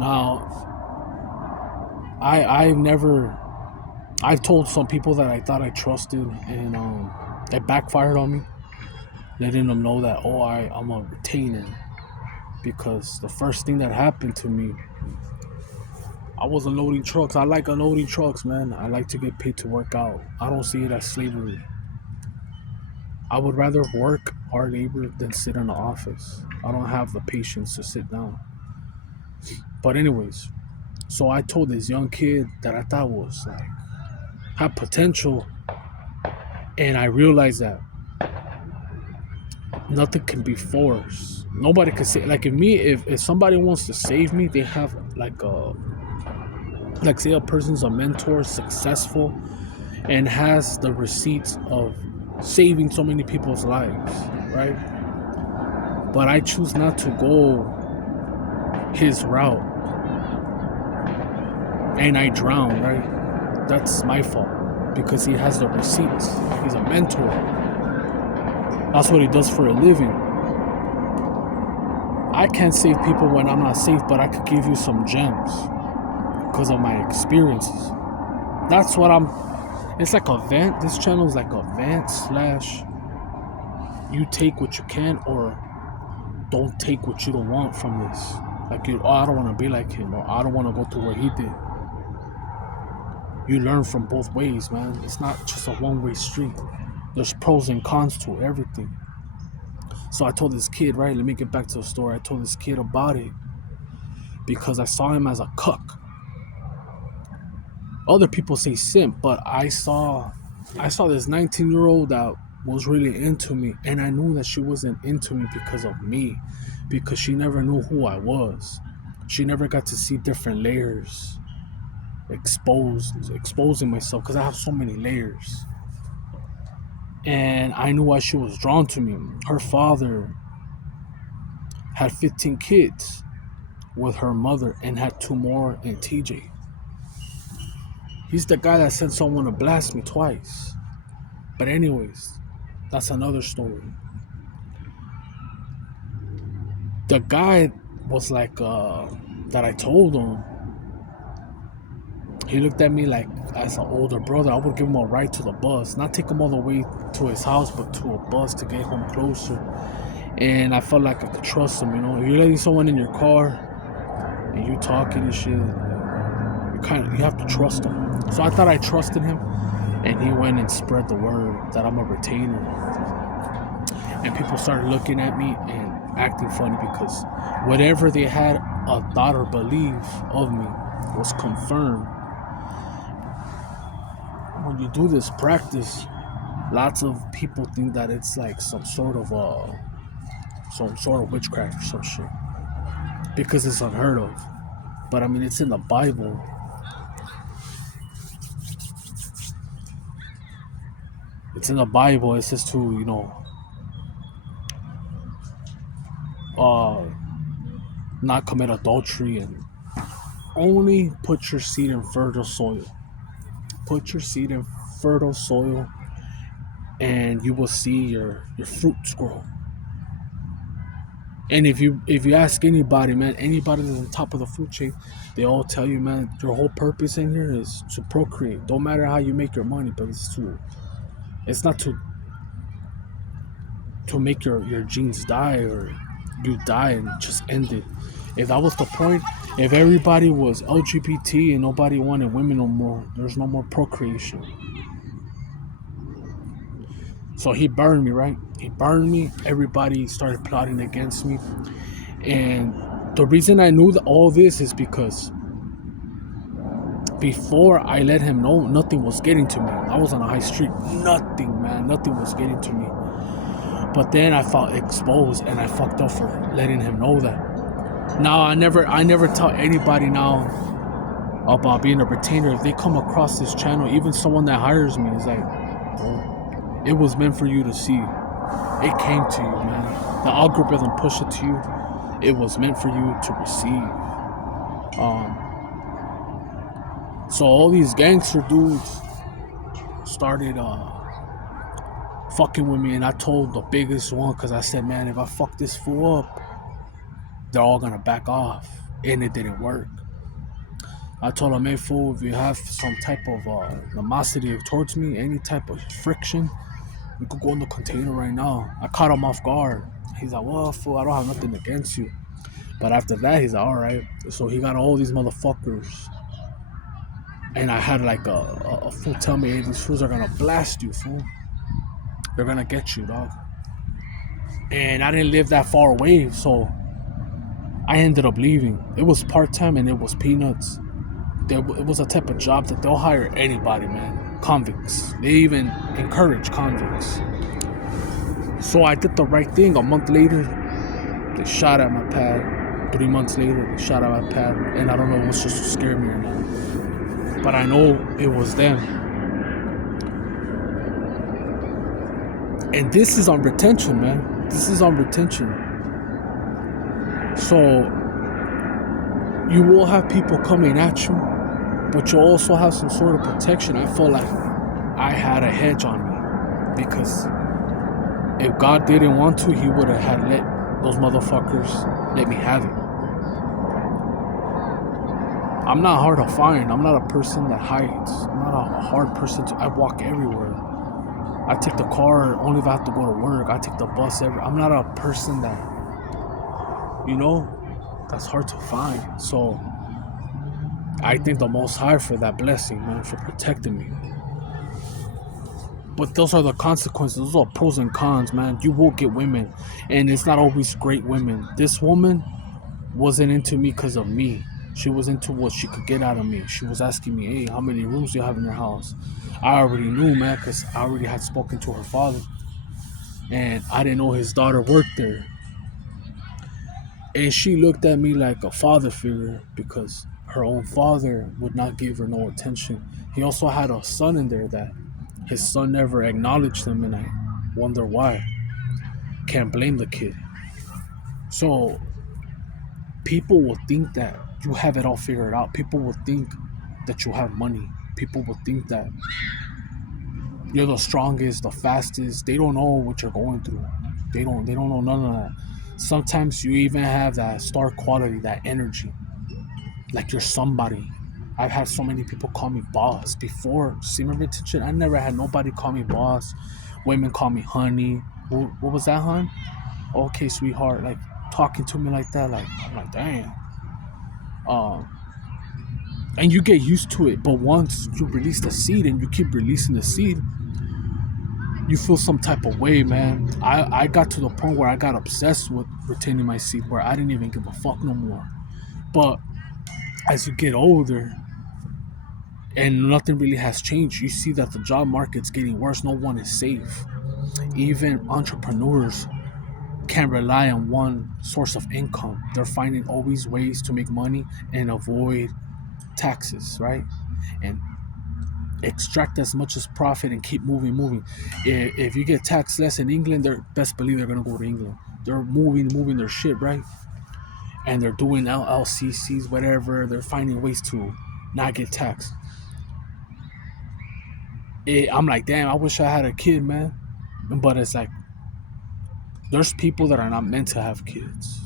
Now, I've told some people that I thought I trusted, and it backfired on me, letting them know that, I'm a retainer. Because the first thing that happened to me, I was unloading trucks. I like unloading trucks, man. I like to get paid to work out. I don't see it as slavery. I would rather work hard labor than sit in the office. I don't have the patience to sit down. But anyways, so I told this young kid that I thought was like had potential, and I realized that nothing can be forced. Nobody can say, like, if somebody wants to save me, they have like say a person's a mentor, successful, and has the receipts of saving so many people's lives, right? But I choose not to go his route, and I drown, right? That's my fault, because he has the receipts. He's a mentor. That's what he does for a living. I can't save people when I'm not safe, but I could give you some gems because of my experiences. That's what it's like a vent. This channel is like a vent / you take what you can, or don't take what you don't want from this. Like, I don't want to be like him, or I don't want to go through what he did. You learn from both ways, man. It's not just a one-way street. There's pros and cons to everything. So I told this kid, right? Let me get back to the story. I told this kid about it because I saw him as a cuck. Other people say simp, but I saw this 19-year-old that was really into me, and I knew that she wasn't into me because of me, because she never knew who I was. She never got to see different layers exposing myself, because I have so many layers. And I knew why she was drawn to me. Her father had 15 kids with her mother and had 2 more in TJ. He's the guy that sent someone to blast me twice. But anyways, that's another story. The guy was like, that I told him, he looked at me like, as an older brother, I would give him a ride to the bus. Not take him all the way to his house, but to a bus to get home closer. And I felt like I could trust him, you know. If you're letting someone in your car and you talking and shit, you have to trust him. So I thought I trusted him, and he went and spread the word that I'm a retainer. And people started looking at me and acting funny, because whatever they had a thought or belief of me was confirmed. When you do this practice, lots of people think that it's like some sort of witchcraft or some shit, because it's unheard of. But I mean, it's in the Bible. It's in the Bible. It says to, not commit adultery, and only put your seed in fertile soil. Put your seed in fertile soil, and you will see your fruits grow. And if you ask anybody, man, anybody that's on top of the food chain, they all tell you, man, your whole purpose in here is to procreate. Don't matter how you make your money, but it's not to make your genes die, or you die and just end it. If that was the point, if everybody was LGBT and nobody wanted women no more, there's no more procreation. So he burned me, right? He burned me. Everybody started plotting against me. And the reason I knew that all this is because before I let him know, nothing was getting to me. I was on a high street. Nothing, man. Nothing was getting to me. But then I felt exposed, and I fucked up for letting him know that. Now, I never tell anybody now about being a retainer. If they come across this channel, even someone that hires me is like, bro, it was meant for you to see. It came to you, man. The algorithm pushed it to you. It was meant for you to receive. So all these gangster dudes started fucking with me, and I told the biggest one, because I said, man, if I fuck this fool up, they're all gonna back off. and it didn't work. I told him, hey fool, if you have some type of animosity towards me, any type of friction, we could go in the container right now. I caught him off guard. He's like, well, fool, I don't have nothing against you. But after that, he's like, all right. So he got all these motherfuckers. And I had like a fool tell me, hey, these fools are going to blast you, fool. They're going to get you, dog. And I didn't live that far away, so I ended up leaving. It was part-time and it was peanuts. It was a type of job that they'll hire anybody, man. Convicts. They even encourage convicts. So I did the right thing. A month later, they shot at my pad. 3 months later, they shot at my pad. And I don't know if it was just to scare me or not. But I know it was them. And this is on retention, man. This is on retention. So you will have people coming at you, but you'll also have some sort of protection. I felt like I had a hedge on me, because if God didn't want to, he would have had let those motherfuckers let me have it. I'm not hard to find. I'm not a person that hides. I'm not a hard person to. I walk everywhere. I take the car only if I have to go to work. I take the bus everywhere. I'm not a person that, that's hard to find. So I thank the Most High for that blessing, man, for protecting me. But those are the consequences. Those are pros and cons, man. You will get women, and it's not always great women. This woman wasn't into me because of me. She was into what she could get out of me. She was asking me, hey, how many rooms do you have in your house? I already knew, man, because I already had spoken to her father. And I didn't know his daughter worked there. And she looked at me like a father figure, because her own father would not give her no attention. He also had a son in there that his son never acknowledged him, and I wonder why. Can't blame the kid. So people will think that you have it all figured out. People will think that you have money. People will think that you're the strongest, the fastest. They don't know what you're going through. They don't know none of that. Sometimes you even have that star quality, that energy, like you're somebody. I've had so many people call me boss. Before semen retention, I never had nobody call me boss. Women call me honey. What was that, hon? Okay, sweetheart. Like talking to me like that. Like I'm like, damn. And you get used to it. But once you release the seed and you keep releasing the seed, you feel some type of way, man. I got to the point where I got obsessed with retaining my seed, where I didn't even give a fuck no more. But as you get older and nothing really has changed, you see that the job market's getting worse. No one is safe. Even entrepreneurs can't rely on one source of income. They're finding always ways to make money and avoid taxes, right? And extract as much as profit and keep moving. If you get taxed less in England, they're best believe they're gonna go to England. They're moving their shit, right? And they're doing LLCCs, whatever. They're finding ways to not get taxed. I'm like, damn, I wish I had a kid, man. But it's like, there's people that are not meant to have kids.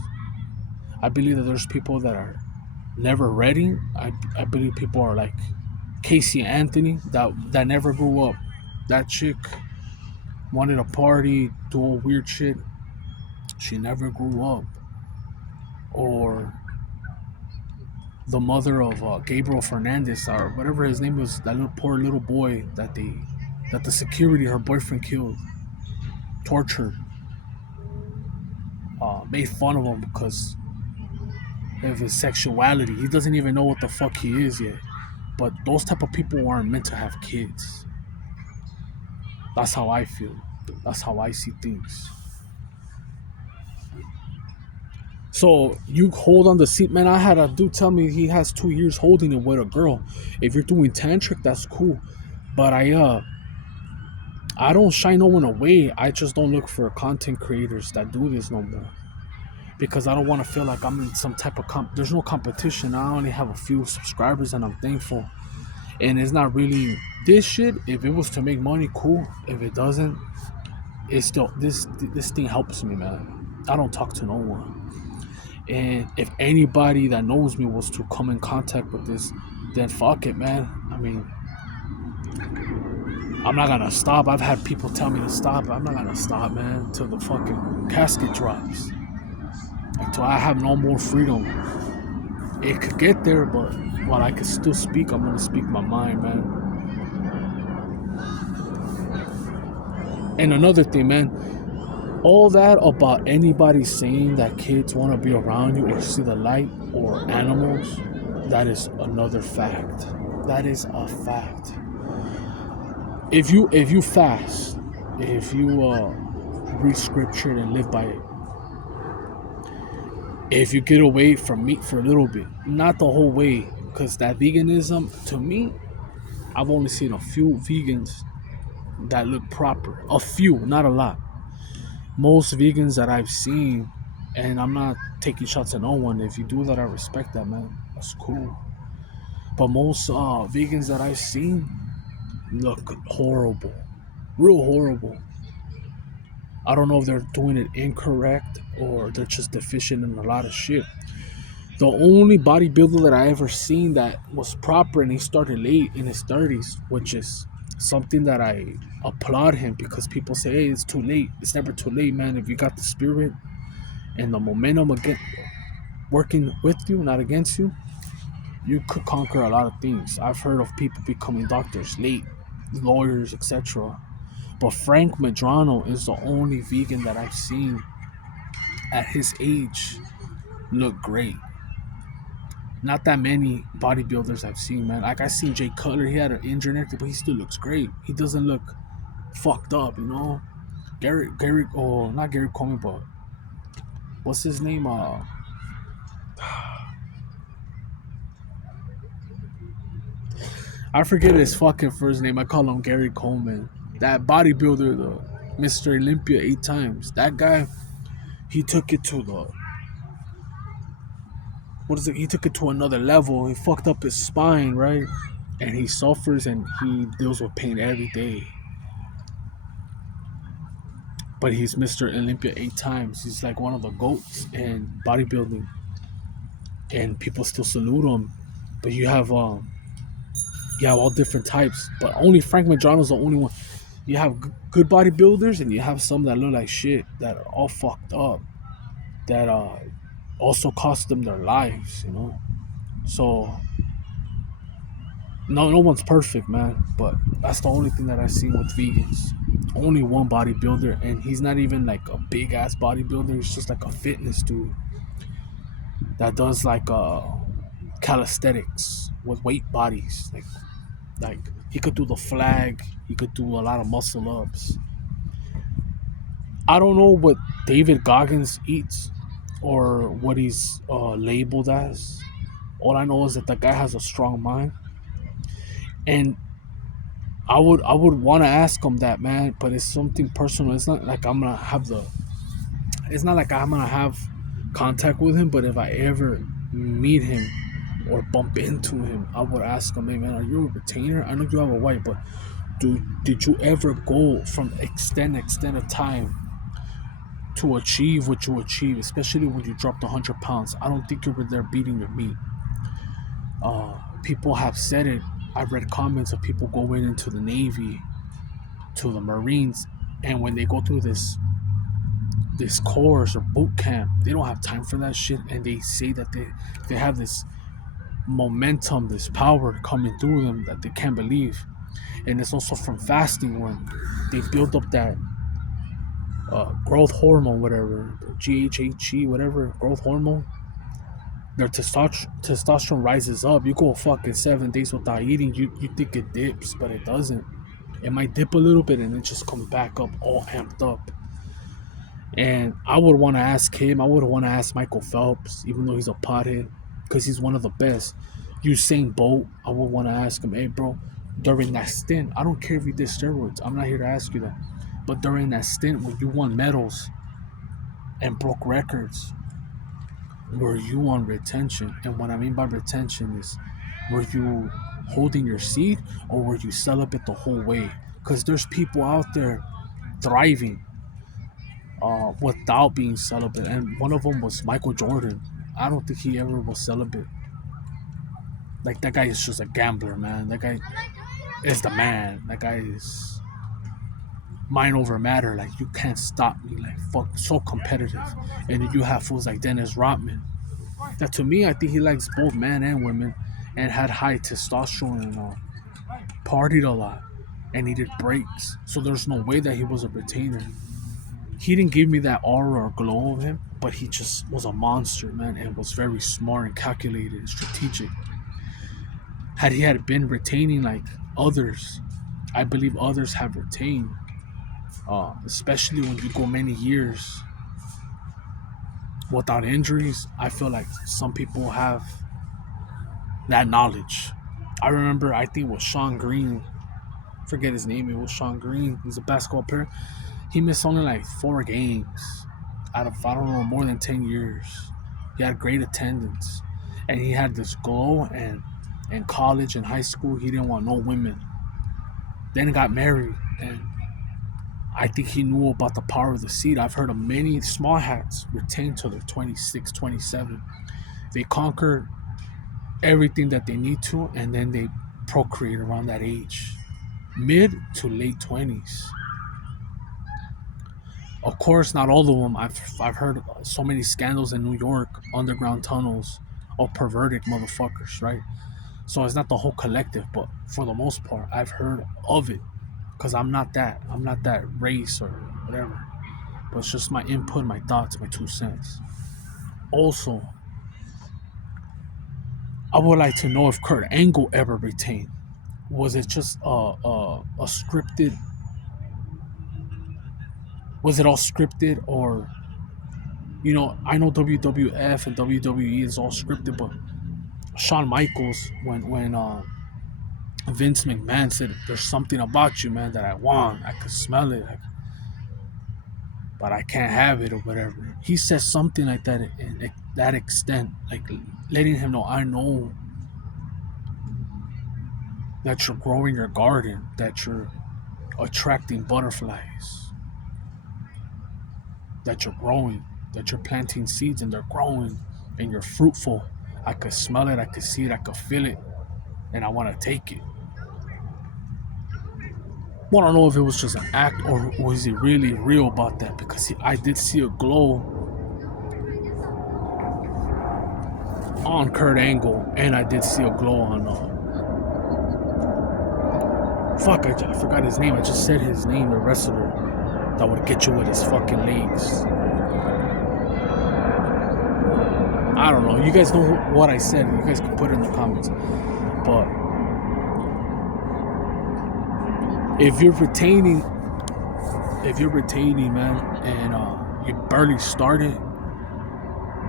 I believe that there's people that are never ready. I believe people are like Casey Anthony that never grew up. That chick wanted to party, do all weird shit. She never grew up. Or the mother of Gabriel Fernandez, or whatever his name was, that poor little boy that the security, her boyfriend, killed, tortured, made fun of him because of his sexuality. He doesn't even know what the fuck he is yet. But those type of people aren't meant to have kids. That's how I feel. That's how I see things. So you hold on the seat, man. I had a dude tell me he has 2 years holding it with a girl. If you're doing tantric, that's cool. But I don't shy no one away. I just don't look for content creators that do this no more, because I don't want to feel like I'm in some type of there's no competition. I only have a few subscribers and I'm thankful. And it's not really this shit. If it was to make money, cool. If it doesn't, it's still this thing helps me, man. I don't talk to no one. And if anybody that knows me was to come in contact with this, then fuck it, man. I mean, I'm not gonna stop. I've had people tell me to stop. I'm not gonna stop, man, till the fucking casket drops. Until I have no more freedom. It could get there, but while I can still speak, I'm gonna speak my mind, man. And another thing, man, all that about anybody saying that kids want to be around you or see the light or animals, that is another fact. That is a fact. If you fast, if you read scripture and live by it, if you get away from meat for a little bit, not the whole way, because that veganism, to me, I've only seen a few vegans that look proper. A few, not a lot. Most vegans that I've seen, and I'm not taking shots at no one. If you do that, I respect that, man. That's cool. But most vegans that I've seen look horrible, real horrible. I don't know if they're doing it incorrect or they're just deficient in a lot of shit. The only bodybuilder that I ever seen that was proper and he started late in his 30s, which is something that I applaud him because people say, hey, it's too late. It's never too late, man. If you got the spirit and the momentum again working with you, not against you, you could conquer a lot of things. I've heard of people becoming doctors late, lawyers, etc. But Frank Medrano is the only vegan that I've seen at his age look great. Not that many bodybuilders I've seen, man. Like I seen Jay Cutler, he had an injury and everything, but he still looks great. He doesn't look fucked up, you know. Not Gary Coleman, but what's his name? I forget his fucking first name. I call him Gary Coleman. That bodybuilder, the Mr. Olympia 8 times. That guy, he took it to the what is it? He took it to another level. He fucked up his spine, right? And he suffers and he deals with pain every day. But he's Mr. Olympia 8 times. He's like one of the goats in bodybuilding, and people still salute him. But you have all different types. But only Frank Madrano's the only one. You have good bodybuilders, and you have some that look like shit that are all fucked up. That also cost them their lives, you know. So no one's perfect, man. But that's the only thing that I've seen with vegans. Only one bodybuilder, and he's not even like a big ass bodybuilder. He's just like a fitness dude that does like calisthenics with weight bodies. Like he could do the flag. He could do a lot of muscle ups. I don't know what David Goggins eats or what he's labeled as. All I know is that the guy has a strong mind, and I would want to ask him that, man. But it's something personal. It's not like I'm gonna have the. It's not like I'm gonna have contact with him. But if I ever meet him or bump into him, I would ask him, hey man, are you a retainer? I know you have a wife, but did you ever go from extended time to achieve what you achieve, especially when you dropped 100 pounds? I don't think you were there beating your meat. People have said it. I've read comments of people going into the Navy, to the Marines, and when they go through this course or boot camp, they don't have time for that shit, and they say that they have this momentum, this power coming through them that they can't believe. And it's also from fasting when they build up that growth hormone, whatever, GHHE, whatever, growth hormone. Their testosterone rises up. You go fucking 7 days without eating, you think it dips, but it doesn't. It might dip a little bit and it just comes back up all amped up. And I would want to ask him. I would want to ask Michael Phelps, even though he's a pothead, because he's one of the best. Usain Bolt, I would want to ask him, hey bro, during that stint, I don't care if you did steroids. I'm not here to ask you that. But during that stint when you won medals and broke records, were you on retention? And what I mean by retention is, were you holding your seat or were you celibate the whole way? Because there's people out there thriving without being celibate, and one of them was Michael Jordan. I don't think he ever was celibate. Like that guy is just a gambler, man. That guy is the man. That guy is mind over matter. Like you can't stop me. Like fuck, so competitive. And then you have fools like Dennis Rodman. That to me, I think he likes both men and women, and had high testosterone and partied a lot, and needed breaks. So there's no way that he was a retainer. He didn't give me that aura or glow of him, but he just was a monster, man, and was very smart and calculated and strategic. Had he had been retaining like others, I believe others have retained, especially when you go many years without injuries. I feel like some people have that knowledge. I remember, I think it was Sean Green, forget his name, it was Sean Green. He's a basketball player. He missed only like 4 games out of, I don't know, more than 10 years. He had great attendance, and he had this glow. And in college and high school, he didn't want no women. Then he got married, and I think he knew about the power of the seed. I've heard of many small hats retain till they're 26, 27. They conquer everything that they need to, and then they procreate around that age, mid to late 20s. Of course, not all of them. I've heard so many scandals in New York, underground tunnels, of perverted motherfuckers, right? So it's not the whole collective, but for the most part, I've heard of it. Because I'm not that. I'm not that race or whatever. But it's just my input, my thoughts, my 2 cents. Also, I would like to know if Kurt Angle ever retained. Was it just a scripted? Was it all scripted, or I know WWF and WWE is all scripted, but Shawn Michaels, when Vince McMahon said, "There's something about you, man, that I want. I could smell it, but I can't have it," or whatever. He said something like that in that extent, like letting him know, I know that you're growing your garden, that you're attracting butterflies, that you're growing, that you're planting seeds and they're growing and you're fruitful. I could smell it, I could see it, I could feel it, and I want to take it. Well, I don't know if it was just an act or was he really real about that, because I did see a glow on Kurt Angle, and I did see a glow on fuck, I forgot his name. I just said his name, the wrestler that would get you with his fucking legs. I don't know. You guys know what I said. You guys can put it in the comments. But if you're retaining, man, and you barely started,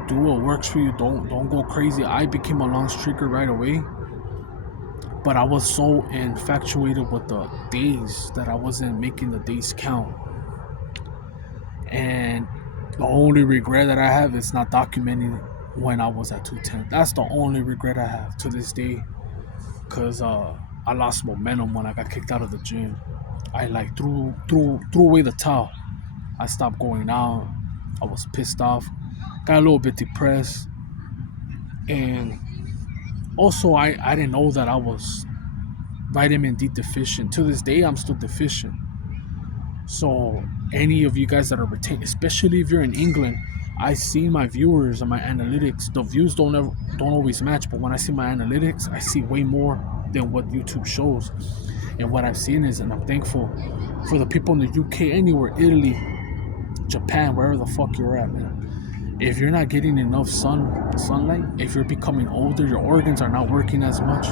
do what works for you. Don't go crazy. I became a long streaker right away, but I was so infatuated with the days that I wasn't making the days count. And the only regret that I have is not documenting when I was at 210. That's the only regret I have to this day, because I lost momentum when I got kicked out of the gym. I like threw away the towel. I stopped going out. I was pissed off, got a little bit depressed, and also I didn't know that I was vitamin D deficient. To this day, I'm still deficient. So any of you guys that are retained, especially if you're in England, I see my viewers and my analytics. The views don't always match, but when I see my analytics, I see way more than what YouTube shows. And what I've seen is, and I'm thankful for the people in the UK, anywhere, Italy, Japan, wherever the fuck you're at, man. If you're not getting enough sunlight, if you're becoming older, your organs are not working as much,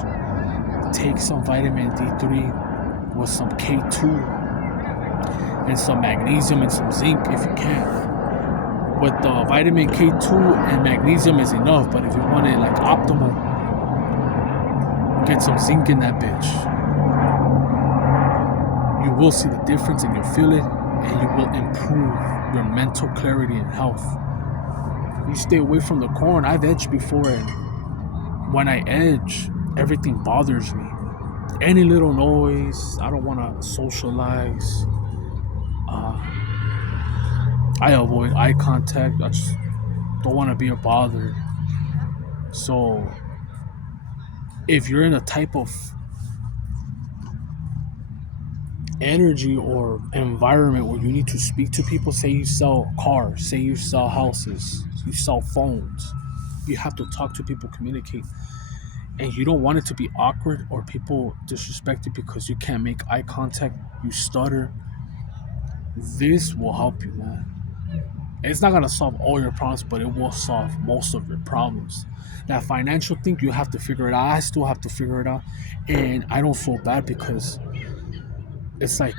take some vitamin D3 with some K2 and some magnesium and some zinc if you can. With the vitamin K2 and magnesium is enough, but if you want it like optimal, get some zinc in that bitch. You will see the difference and you'll feel it, and you will improve your mental clarity and health. You stay away from the corn. I've edged before, and when I edge, everything bothers me. Any little noise, I don't want to socialize. I avoid eye contact. I just don't want to be bothered. So if you're in a type of energy or environment where you need to speak to people, say you sell cars, say you sell houses, you sell phones, you have to talk to people, communicate, and you don't want it to be awkward or people disrespect you because you can't make eye contact, you stutter, this will help you, man. It's not gonna solve all your problems, but it will solve most of your problems. That financial thing, you have to figure it out. I still have to figure it out, and I don't feel bad because it's like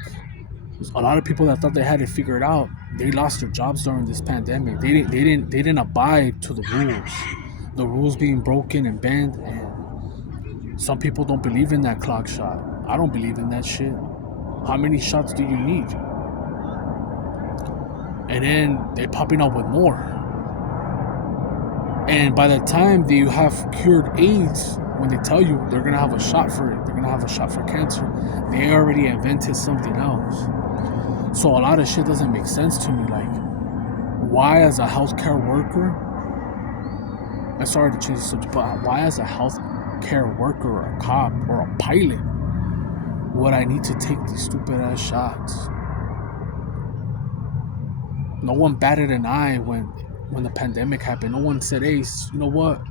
a lot of people that thought they had it figured out, they lost their jobs during this pandemic. They didn't abide to the rules being broken and banned, and some people don't believe in that clock shot. I don't believe in that shit. How many shots do you need? And then they're popping up with more. And by the time that you have cured AIDS, when they tell you they're gonna have a shot for it, they're gonna have a shot for cancer, they already invented something else. So a lot of shit doesn't make sense to me. Like, why as a healthcare worker, I'm sorry to change the subject, but why as a healthcare worker or a cop or a pilot would I need to take these stupid ass shots? No one batted an eye when the pandemic happened. No one said, hey, you know what?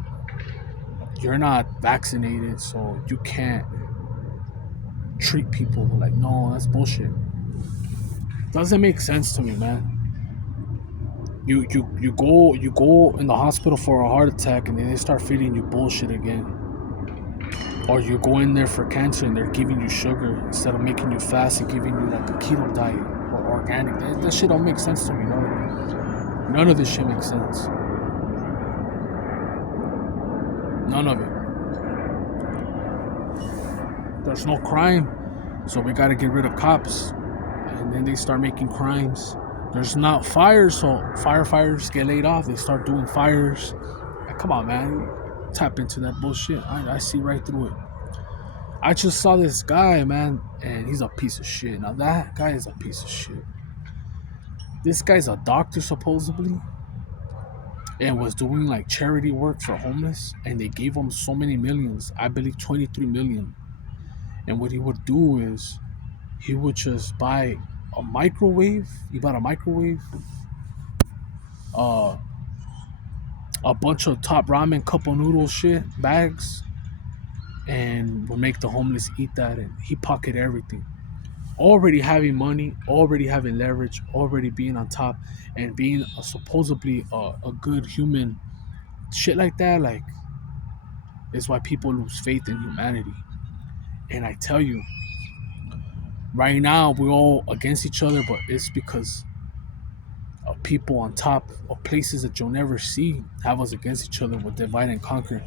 You're not vaccinated, so you can't treat people. Like, no, that's bullshit. Doesn't make sense to me, man. You go in the hospital for a heart attack and then they start feeding you bullshit again. Or you go in there for cancer and they're giving you sugar instead of making you fast and giving you like a keto diet or organic. That shit don't make sense to me, no. None of this shit makes sense. None of it. There's no crime, so we gotta get rid of cops. And then they start making crimes. There's not fires, so firefighters get laid off. They start doing fires. Like, come on, man. Tap into that bullshit. I see right through it. I just saw this guy, man, and he's a piece of shit. Now, that guy is a piece of shit. This guy's a doctor, supposedly, and was doing, like, charity work for homeless, and they gave him so many millions. I believe 23 million. And what he would do is he would just buy a microwave. He bought a microwave, uh, a bunch of top ramen, cup of noodle shit, bags, and would make the homeless eat that. And he pocketed everything. Already having money, already having leverage, already being on top, and being supposedly a good human. Shit like that, like, is why people lose faith in humanity. And I tell you, right now we're all against each other, but it's because of people on top of places that you'll never see have us against each other with divide and conquer.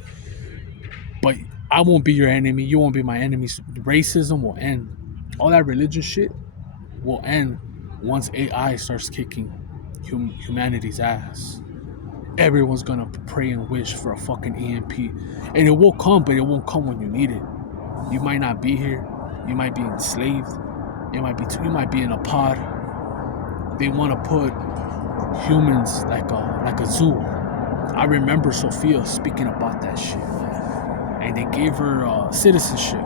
But I won't be your enemy, you won't be my enemy. Racism will end. All that religious shit will end once AI starts kicking humanity's ass. Everyone's gonna pray and wish for a fucking EMP, and it will come, but it won't come when you need it. You might not be here. You might be enslaved. You might be in a pod. They want to put humans like a zoo. I remember Sophia speaking about that shit, man. And they gave her citizenship.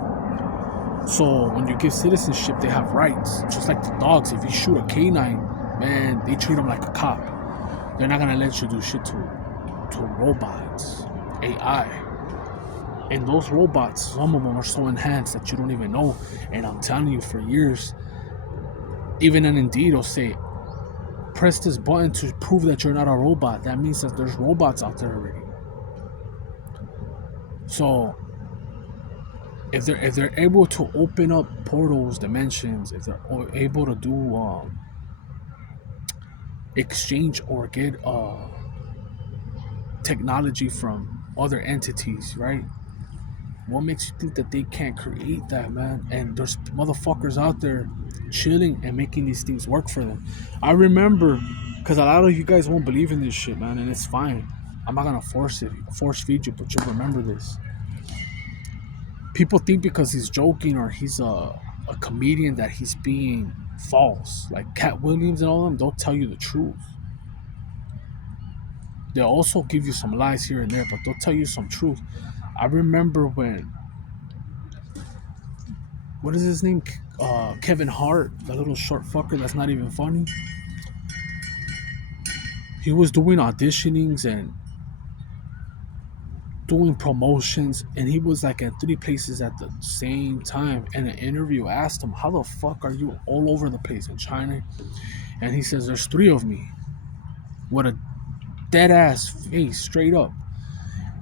So when you give citizenship, they have rights, just like the dogs. If you shoot a canine, man, they treat them like a cop. They're not gonna let you do shit to robots, AI. And those robots, some of them are so enhanced that you don't even know. And I'm telling you, for years, even in Indeed, they'll say, press this button to prove that you're not a robot. That means that there's robots out there already. So if they're able to open up portals, dimensions, if they're able to do exchange or get technology from other entities, right? What makes you think that they can't create that, man? And there's motherfuckers out there chilling and making these things work for them. I remember, because a lot of you guys won't believe in this shit, man, and it's fine. I'm not gonna force feed you, but you remember this. People think because he's joking or he's a comedian that he's being false. Like Cat Williams and all of them, they'll tell you the truth. They'll also give you some lies here and there, but they'll tell you some truth. I remember when, what is his name? Kevin Hart, the little short fucker that's not even funny. He was doing auditionings and doing promotions, and he was like at three places at the same time. And an interview asked him, "How the fuck are you all over the place in China?" And he says, "There's three of me," with a dead ass face, straight up.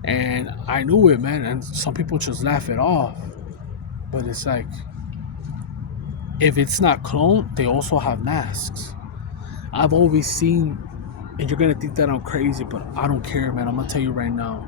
And I knew it, man. And some people just laugh it off, but it's like, if it's not cloned, they also have masks. I've always seen, and you're gonna think that I'm crazy, but I don't care, man. I'm gonna tell you right now.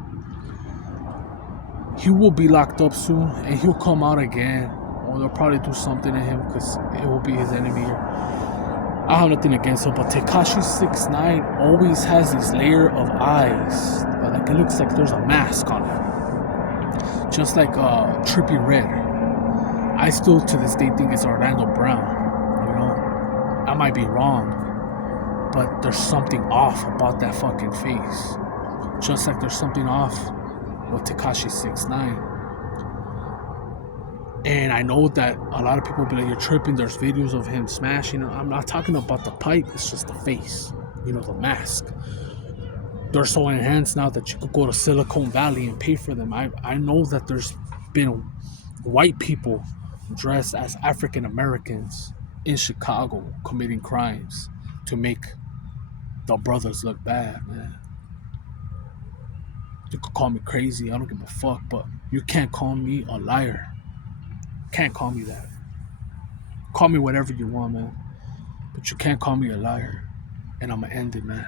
He will be locked up soon, and he'll come out again, or they'll probably do something to him because it will be his enemy. I have nothing against him, but Tekashi 6ix9ine always has this layer of eyes, like it looks like there's a mask on him, just like Trippie Red. I still to this day think it's Orlando Brown. You know, I might be wrong, but there's something off about that fucking face. Just like there's something off with Tekashi 6ix9ine. And I know that a lot of people be like, "You're tripping." There's videos of him smashing. I'm not talking about the pipe. It's just the face. You know, the mask. They're so enhanced now that you could go to Silicon Valley and pay for them. I know that there's been white people dressed as African Americans in Chicago committing crimes to make the brothers look bad, man. You could call me crazy. I don't give a fuck, but you can't call me a liar. Can't call me that. Call me whatever you want, man. But you can't call me a liar. And I'm gonna end it, man.